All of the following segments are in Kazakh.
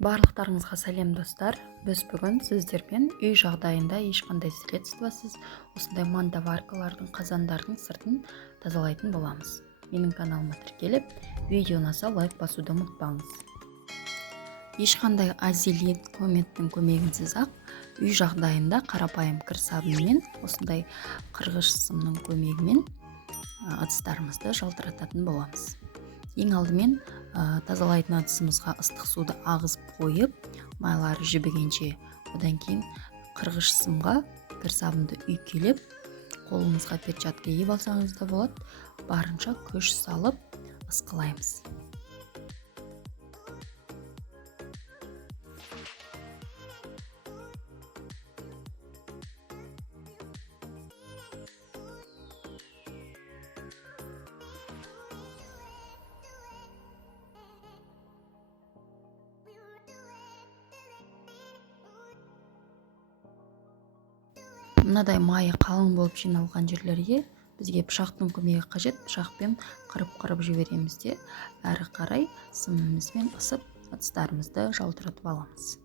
Барлықтарыңызға сәлем достар. Біз бүгін сіздермен үй жағдайында ешқандай средствосыз осындай мантоваркалардың, қазандардың сыртын тазалайтын боламыз. Менің каналыма тіркеліп, видео ұнаса лайк басуды ұмытпаңыз. Ешқандай азелин, кометтің көмегінсіз ақ үй жағдайында қарапайым кір сабынымен, осындай қырғыш сымның көмегімен ыдыстарымызды жалтырататын боламыз. Ең алдымен тазалайтын ыдысымызға ыстық суды ағызып қойып, майлары жібігенше, одан кейін қырғыш сымға кір сабынды үйкелеп, қолыңызға перчатка киіп алсаңыз да болады, барынша күш салып ысқылаймыз. Мынадай майы қалың болып жиналған жерлерге бізге пышақтың көмегі қажет. Пышақпен қырып жібереміз де, әрі қарай сымымызбен ысып ыдыстарымызды жалтыратып аламыз.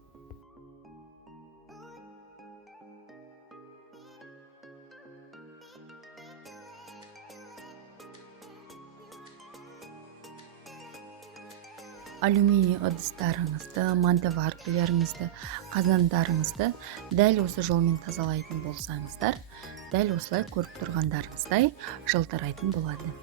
Алюминий ыдыстарыңызды, мантоваркаларыңызды, қазандарыңызды дәл осы жолмен тазалайтын болсаңыздар, дәл осылай көріп тұрғандарыңыздай жылтырайтын болады.